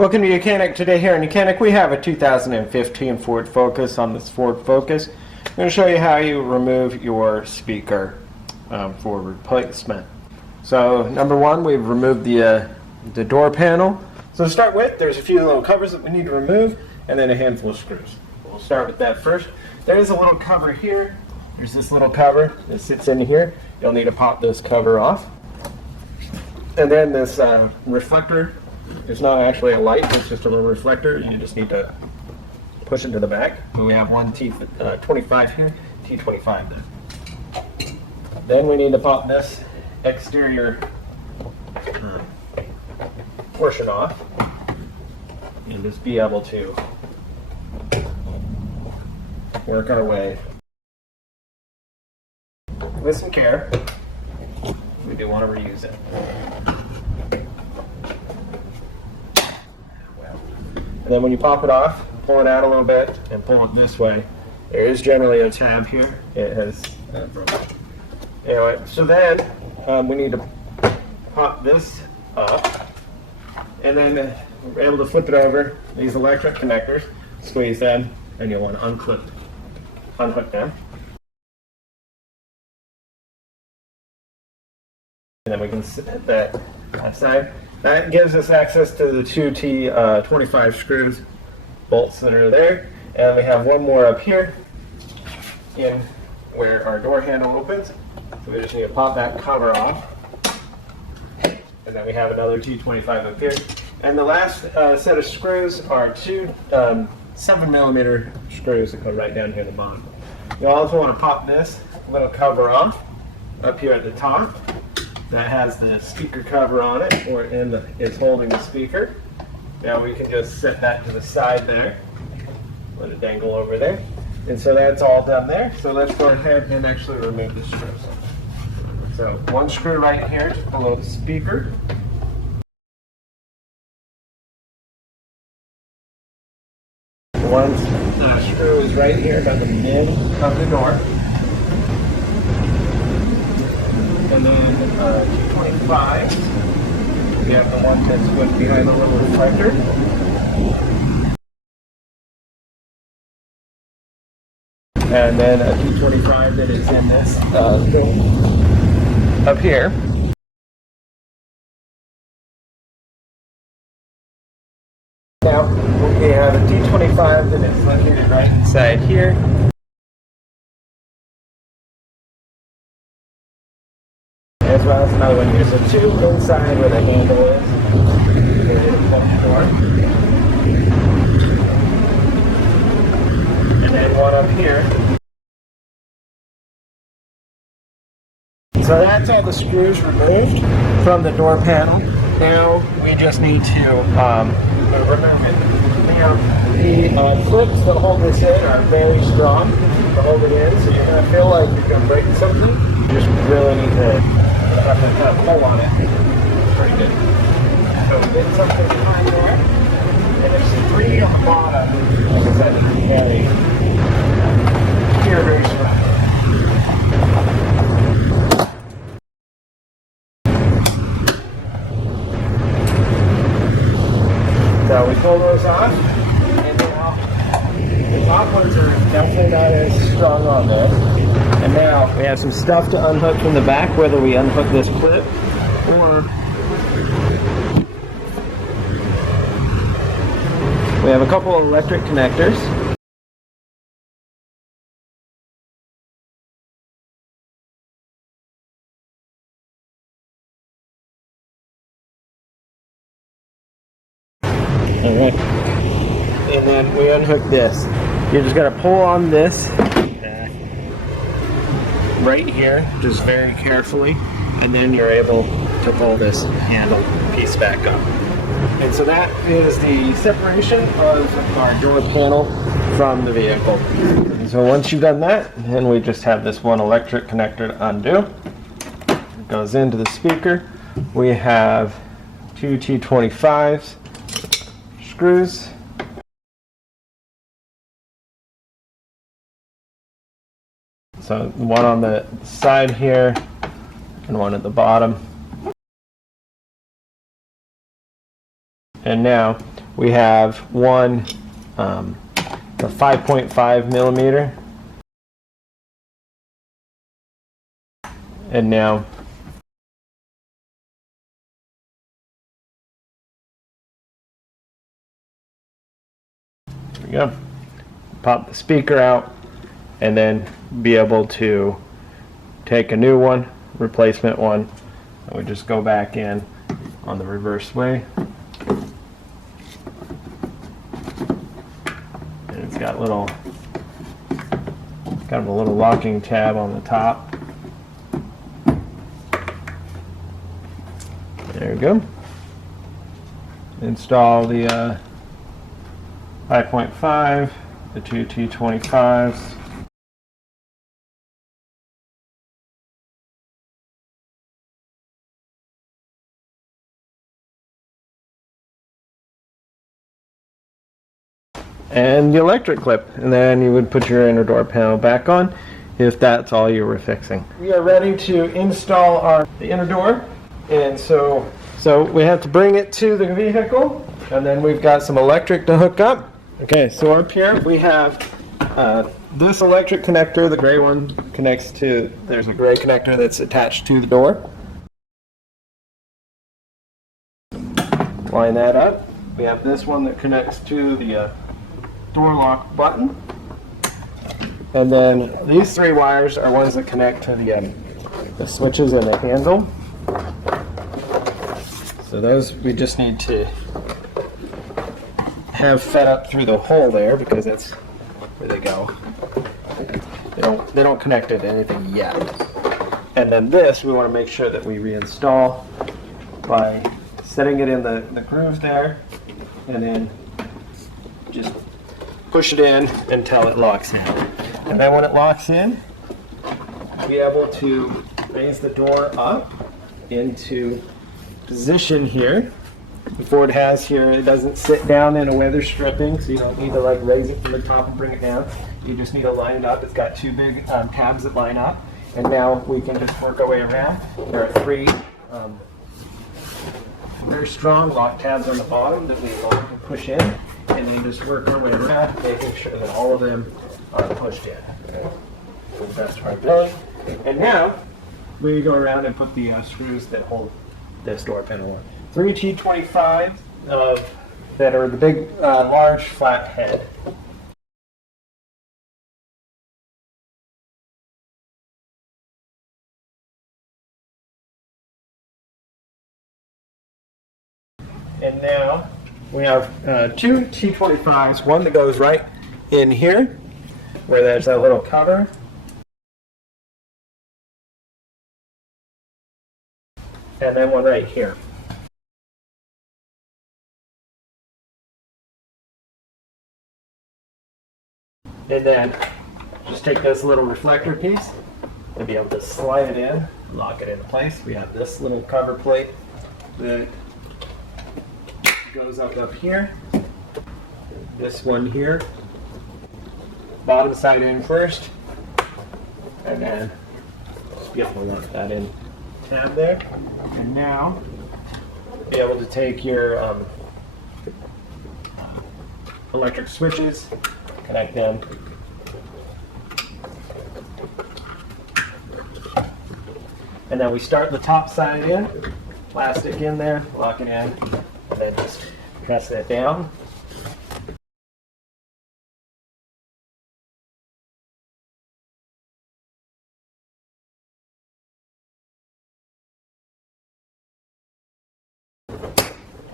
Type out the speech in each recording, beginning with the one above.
Welcome to YOUCANIC. Today here in YOUCANIC we have a 2015 Ford Focus. On this Ford Focus, I'm going to show you how you remove your speaker for replacement. So number one, we've removed the door panel. So to start with, there's a few little covers that we need to remove and then a handful of screws. We'll start with that first. There is a little cover here. There's this little cover that sits in here. You'll need to pop this cover off. And then this reflector. It's not actually a light, it's just a little reflector. You just need to push it to the back. We have one T25 here, T25 there. Then we need to pop this exterior portion off and just be able to work our way with some care. We do want to reuse it. And then when you pop it off, pull it out a little bit and pull it this way. There is generally a tab here. It has broken. Anyway, so then we need to pop this up, and then we're able to flip it over. These electric connectors, squeeze them, and you'll want to unhook them. And then we can set that aside. That gives us access to the two T25 screws, bolts that are there. And we have one more up here in where our door handle opens. So we just need to pop that cover off. And then we have another T25 up here. And the last set of screws are two 7mm screws that go right down here at the bottom. You also want to pop this little cover off up here at the top. That has the speaker cover on it, it's holding the speaker. Now we can just set that to the side there. Let it dangle over there. And so that's all done there. So let's go ahead and actually remove the screws. So one screw right here just below the speaker. One screw is right here by the mid of the door. And then T25, we have the one that's put behind the little reflector. And then a T25 that is in this up here. Now we have a T25 that is located right inside here. As well as another one here. So two inside where the handle is. And then one up here. So that's all the screws removed from the door panel. Now we just need to remove it. The clips that hold this in are very strong to hold it in, so you're going to feel like you're going to break something. You just really need to kind of pull on it. Pretty good. So get something behind there. And there's three on the bottom. Like I said, that you carry here very strong. So we pull those off. And now the top ones are definitely not as strong on this. And now we have some stuff to unhook from the back, whether we unhook this clip or we have a couple of electric connectors. Alright. And then we unhook this. You're just going to pull on this right here, just very carefully, and then you're able to pull this handle piece back up. And so that is the separation of our door panel from the vehicle. And so once you've done that, then we just have this one electric connector to undo. It goes into the speaker. We have two T25s, screws. So one on the side here and one at the bottom. And now we have one a 5.5 millimeter, and now there we go. Pop the speaker out, and then be able to take a new one, replacement one, and we just go back in on the reverse way. And it's got a little locking tab on the top. There we go. Install the 5.5, the two T25s. And the electric clip, and then you would put your inner door panel back on if that's all you were fixing. We are ready to install the inner door, and so we have to bring it to the vehicle, and then we've got some electric to hook up. Okay, so up here we have this electric connector. The gray one connects to, there's a gray connector that's attached to the door. Line that up. We have this one that connects to the door lock button, and then these three wires are ones that connect to the switches and the handle. So those we just need to have fed up through the hole there, because that's where they go. They don't connect it to anything yet. And then this we want to make sure that we reinstall by setting it in the groove there, and then just push it in until it locks in. And then when it locks in, be able to raise the door up into position here. Before it has here, it doesn't sit down in a weather stripping, so you don't need to like raise it from the top and bring it down. You just need to line it up. It's got two big tabs that line up. And now we can just work our way around. There are three very strong lock tabs on the bottom that we lock and push in. And then just work our way around, making sure that all of them are pushed in to the best of our ability. And now we go around and put the screws that hold this door panel on. 3 T25s that are the big, large flat head. And now we have two T25s, one that goes right in here, where there's that little cover. And then one right here. And then just take this little reflector piece and be able to slide it in, lock it into place. We have this little cover plate that goes up here. This one here. Bottom side in first. And then just be able to lock that in tab there. And now be able to take your electric switches, connect them. And then we start the top side in, plastic in there, lock it in, and then just press that down.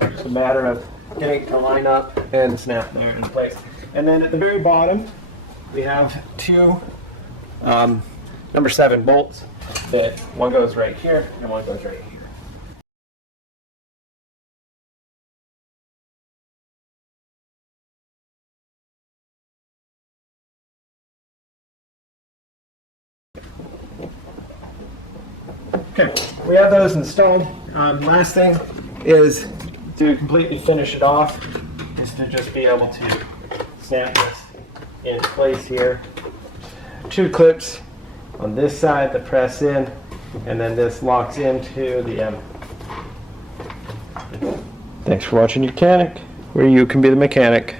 It's a matter of getting it to line up and snap there in place. And then at the very bottom, we have two number 7 bolts. That one goes right here and one goes right here. Okay, we have those installed. Last thing is to completely finish it off, is to just be able to snap this in place here. 2 clips on this side that press in, and then this locks into the Thanks for watching YOUCANIC. where you can be the mechanic.